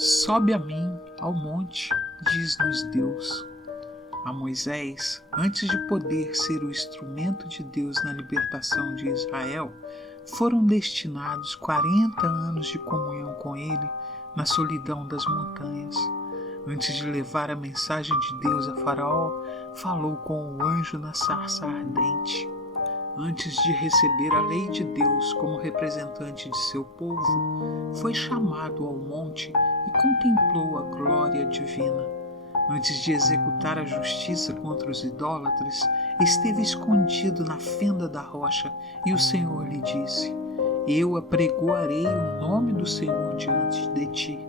Sobe a mim ao monte, diz-nos Deus. A Moisés, antes de poder ser o instrumento de Deus na libertação de Israel, foram destinados 40 anos de comunhão com ele na solidão das montanhas. Antes de levar a mensagem de Deus a Faraó, falou com o anjo na sarça ardente. Antes de receber a lei de Deus como representante de seu povo, foi chamado ao monte e contemplou a glória divina. Antes de executar a justiça contra os idólatras, esteve escondido na fenda da rocha, e o Senhor lhe disse: Eu apregoarei o nome do Senhor diante de ti.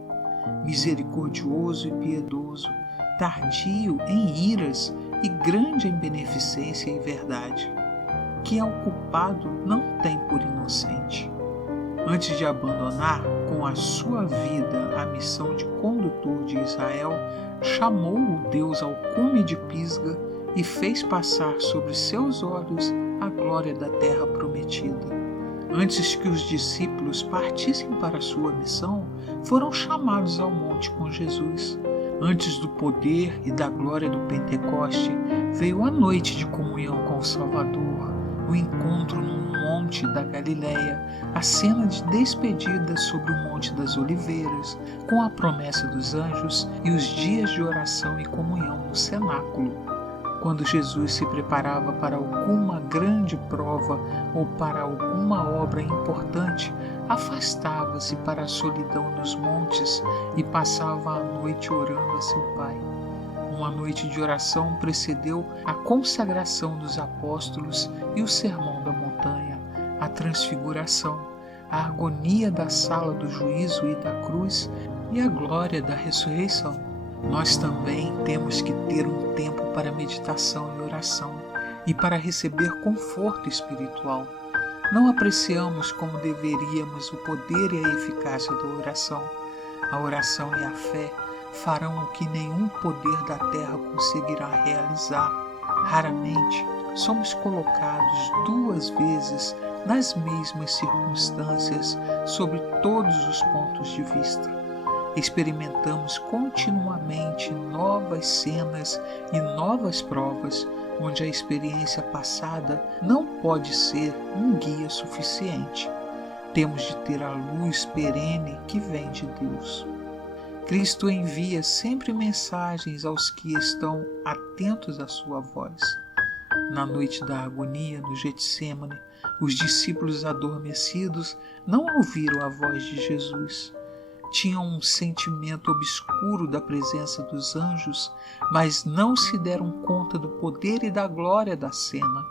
Misericordioso e piedoso, tardio em iras e grande em beneficência e verdade, que ao culpado não tem por inocente. Antes de abandonar com a sua vida a missão de condutor de Israel, chamou o Deus ao cume de Pisga e fez passar sobre seus olhos a glória da terra prometida. Antes que os discípulos partissem para a sua missão, foram chamados ao monte com Jesus. Antes do poder e da glória do Pentecoste, veio a noite de comunhão com o Salvador, o encontro no monte da Galileia, a cena de despedida sobre o Monte das Oliveiras, com a promessa dos anjos e os dias de oração e comunhão no cenáculo. Quando Jesus se preparava para alguma grande prova ou para alguma obra importante, afastava-se para a solidão dos montes e passava a noite orando a seu Pai. Uma noite de oração precedeu a consagração dos apóstolos e o sermão da montanha, a transfiguração, a agonia da sala do juízo e da cruz e a glória da ressurreição. Nós também temos que ter um tempo para meditação e oração e para receber conforto espiritual. Não apreciamos como deveríamos o poder e a eficácia da oração. A oração e a fé farão o que nenhum poder da terra conseguirá realizar. Raramente somos colocados 2 vezes nas mesmas circunstâncias sob todos os pontos de vista. Experimentamos continuamente novas cenas e novas provas, onde a experiência passada não pode ser um guia suficiente. Temos de ter a luz perene que vem de Deus. Cristo envia sempre mensagens aos que estão atentos à sua voz. Na noite da agonia no Getsêmani, os discípulos adormecidos não ouviram a voz de Jesus. Tinham um sentimento obscuro da presença dos anjos, mas não se deram conta do poder e da glória da cena.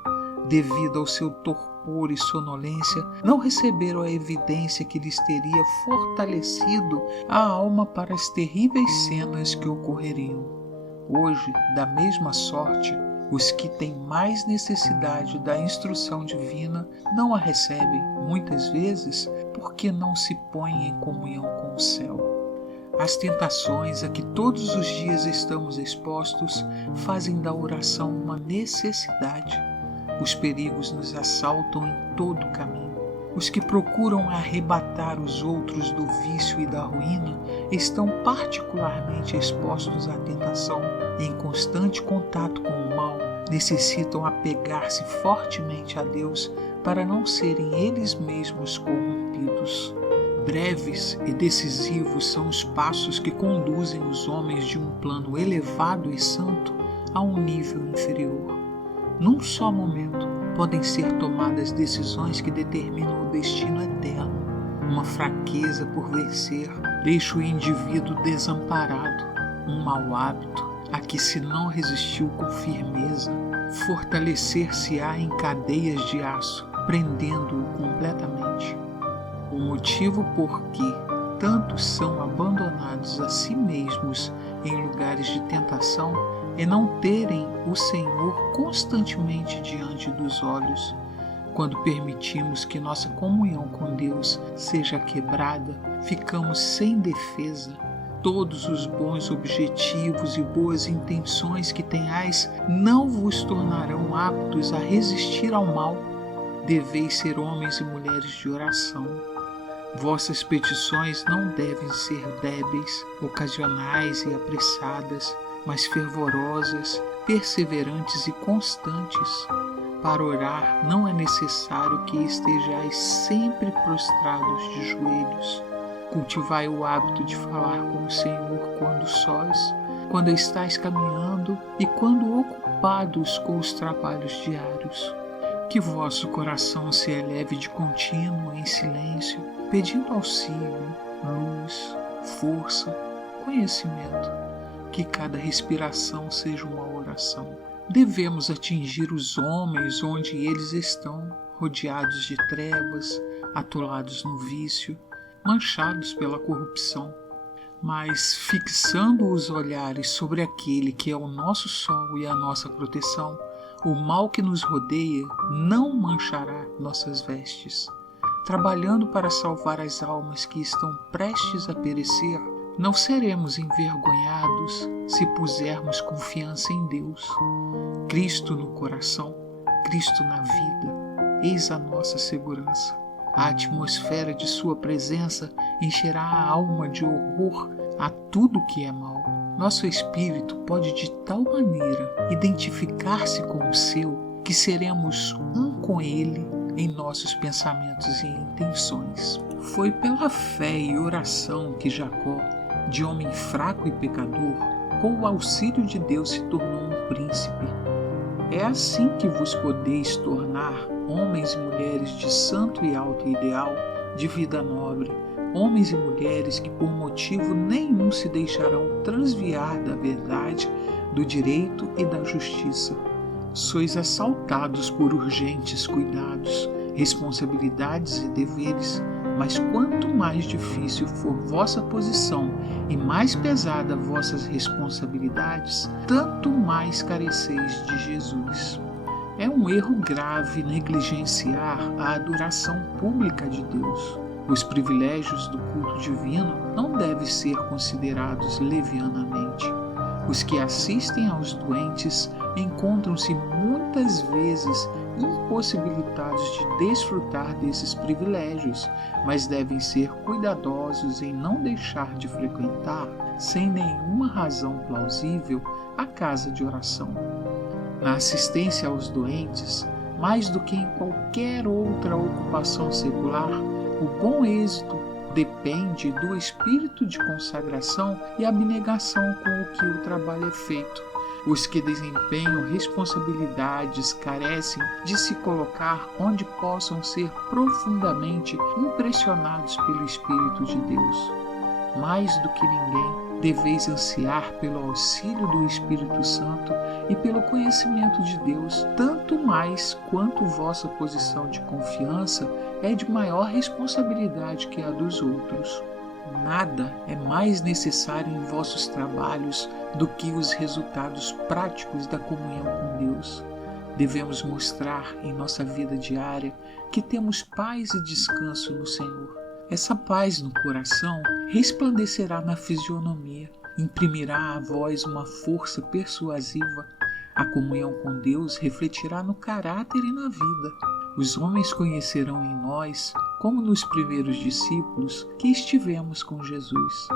Devido ao seu torpor e sonolência, não receberam a evidência que lhes teria fortalecido a alma para as terríveis cenas que ocorreriam. Hoje, da mesma sorte, os que têm mais necessidade da instrução divina não a recebem, muitas vezes, porque não se põem em comunhão com o céu. As tentações a que todos os dias estamos expostos fazem da oração uma necessidade. Os perigos nos assaltam em todo o caminho. Os que procuram arrebatar os outros do vício e da ruína estão particularmente expostos à tentação. Em constante contato com o mal, necessitam apegar-se fortemente a Deus para não serem eles mesmos corrompidos. Breves e decisivos são os passos que conduzem os homens de um plano elevado e santo a um nível inferior. Num só momento, podem ser tomadas decisões que determinam o destino eterno. Uma fraqueza por vencer deixa o indivíduo desamparado. Um mau hábito, a que se não resistiu com firmeza, fortalecer-se-á em cadeias de aço, prendendo-o completamente. O motivo por que tantos são abandonados a si mesmos em lugares de tentação é não terem o Senhor constantemente diante dos olhos. Quando permitimos que nossa comunhão com Deus seja quebrada, ficamos sem defesa. Todos os bons objetivos e boas intenções que tenhais não vos tornarão aptos a resistir ao mal. Deveis ser homens e mulheres de oração. Vossas petições não devem ser débeis, ocasionais e apressadas, mas fervorosas, perseverantes e constantes. Para orar não é necessário que estejais sempre prostrados de joelhos. Cultivai o hábito de falar com o Senhor quando sós, quando estáis caminhando e quando ocupados com os trabalhos diários. Que vosso coração se eleve de contínuo em silêncio, pedindo auxílio, luz, força, conhecimento. Que cada respiração seja uma oração. Devemos atingir os homens onde eles estão, rodeados de trevas, atolados no vício, manchados pela corrupção. Mas, fixando os olhares sobre aquele que é o nosso sol e a nossa proteção, o mal que nos rodeia não manchará nossas vestes. Trabalhando para salvar as almas que estão prestes a perecer, não seremos envergonhados se pusermos confiança em Deus. Cristo no coração, Cristo na vida, eis a nossa segurança. A atmosfera de sua presença encherá a alma de horror a tudo que é mal. Nosso espírito pode de tal maneira identificar-se com o seu que seremos um com ele em nossos pensamentos e intenções. Foi pela fé e oração que Jacó, de homem fraco e pecador, com o auxílio de Deus se tornou um príncipe. É assim que vos podeis tornar homens e mulheres de santo e alto ideal, de vida nobre, homens e mulheres que por motivo nenhum se deixarão transviar da verdade, do direito e da justiça. Sois assaltados por urgentes cuidados, responsabilidades e deveres, mas quanto mais difícil for vossa posição e mais pesada vossas responsabilidades, tanto mais careceis de Jesus. É um erro grave negligenciar a adoração pública de Deus. Os privilégios do culto divino não devem ser considerados levianamente. Os que assistem aos doentes encontram-se muitas vezes impossibilitados de desfrutar desses privilégios, mas devem ser cuidadosos em não deixar de frequentar, sem nenhuma razão plausível, a casa de oração. Na assistência aos doentes, mais do que em qualquer outra ocupação secular, o bom êxito depende do espírito de consagração e abnegação com o que o trabalho é feito. Os que desempenham responsabilidades carecem de se colocar onde possam ser profundamente impressionados pelo Espírito de Deus. Mais do que ninguém, deveis ansiar pelo auxílio do Espírito Santo e pelo conhecimento de Deus, tanto mais quanto vossa posição de confiança é de maior responsabilidade que a dos outros. Nada é mais necessário em vossos trabalhos do que os resultados práticos da comunhão com Deus. Devemos mostrar em nossa vida diária que temos paz e descanso no Senhor. Essa paz no coração resplandecerá na fisionomia, imprimirá a vós uma força persuasiva. A comunhão com Deus refletirá no caráter e na vida. Os homens conhecerão em nós, como nos primeiros discípulos, que estivemos com Jesus.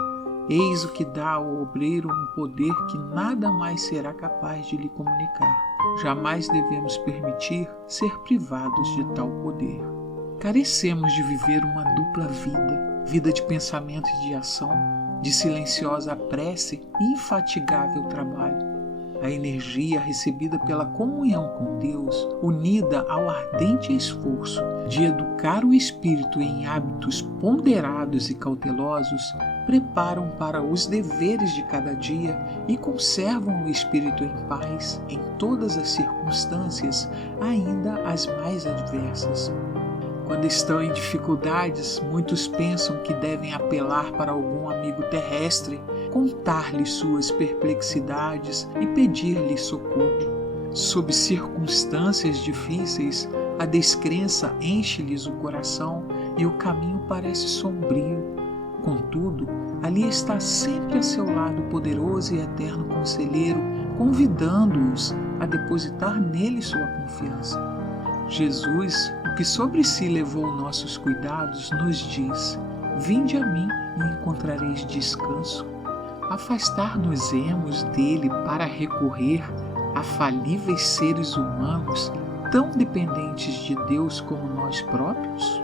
Eis o que dá ao obreiro um poder que nada mais será capaz de lhe comunicar. Jamais devemos permitir ser privados de tal poder. Carecemos de viver uma dupla vida de pensamento e de ação, de silenciosa prece e infatigável trabalho. A energia recebida pela comunhão com Deus, unida ao ardente esforço de educar o espírito em hábitos ponderados e cautelosos, preparam para os deveres de cada dia e conservam o espírito em paz em todas as circunstâncias, ainda as mais adversas. Quando estão em dificuldades, muitos pensam que devem apelar para algum amigo terrestre, contar-lhe suas perplexidades e pedir-lhe socorro. Sob circunstâncias difíceis, a descrença enche-lhes o coração e o caminho parece sombrio. Contudo, ali está sempre a seu lado o poderoso e eterno conselheiro, convidando-os a depositar nele sua confiança. Jesus, que sobre si levou nossos cuidados, nos diz: vinde a mim e encontrareis descanso. Afastar-nos-emos dele para recorrer a falíveis seres humanos tão dependentes de Deus como nós próprios?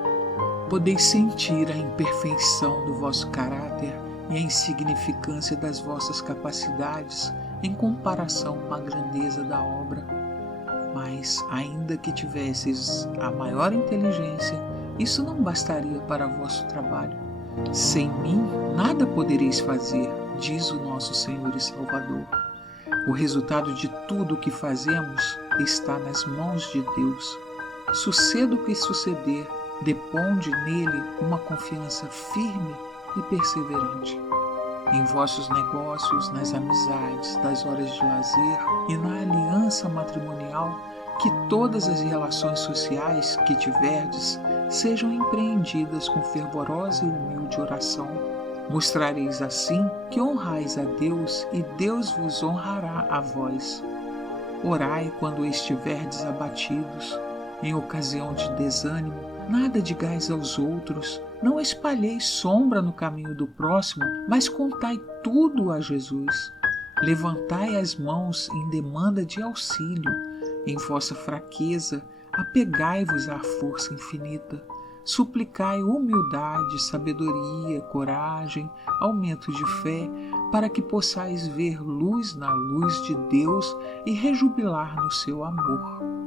Podeis sentir a imperfeição do vosso caráter e a insignificância das vossas capacidades em comparação com a grandeza da obra. Mas, ainda que tivesseis a maior inteligência, isso não bastaria para vosso trabalho. Sem mim, nada podereis fazer, diz o nosso Senhor e Salvador. O resultado de tudo o que fazemos está nas mãos de Deus. Suceda o que suceder, deponde nele uma confiança firme e perseverante. Em vossos negócios, nas amizades, das horas de lazer e na aliança matrimonial, que todas as relações sociais que tiverdes sejam empreendidas com fervorosa e humilde oração. Mostrareis assim que honrais a Deus e Deus vos honrará a vós. Orai quando estiverdes abatidos. Em ocasião de desânimo, nada digais aos outros, não espalheis sombra no caminho do próximo, mas contai tudo a Jesus. Levantai as mãos em demanda de auxílio. Em vossa fraqueza, apegai-vos à força infinita. Suplicai humildade, sabedoria, coragem, aumento de fé, para que possais ver luz na luz de Deus e rejubilar no seu amor.